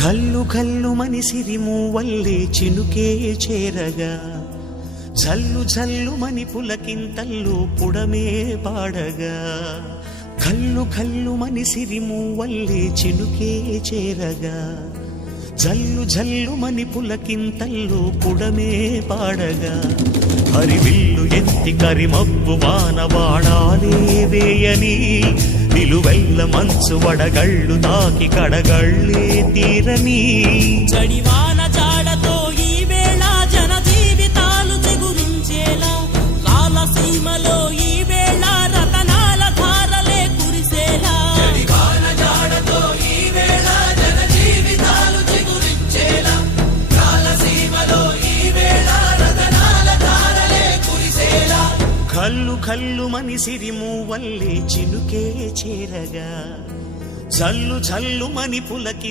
కల్లు కల్లు మని సిరిమూవల్లే చినుకే చేరగా జల్లు జల్లు మని పులకింతల్లు పుడమే పాడగా కల్లు కల్లు మని సిరిమూవల్లే చినుకే చేరగా జల్లు జల్లు మని పులకింతల్లు పుడమే పాడగా హరివిల్లు ఎత్తి కరిమబ్బు వానవాడాలే వేయని నిలువెల్ల మంచు వడగళ్ళు తాకి కడగళ్ళే తీరని జడివాన జాడతో ఈ వేళ జన జీవితాలు చిగురించేలా రాలసీమలో ఈ వేళ రతనాల ధారలే కురిసేలా జడివాన జాడతో ఈ వేళ జన జీవితాలు చిగురించేలా రాలసీమలో ఈ వేళ రతనాల ధారలే కురిసేలా కల్లు కల్లు మని సిరిమూవల్లే చినుకే చేరగా జల్లు జల్లు మని పులకి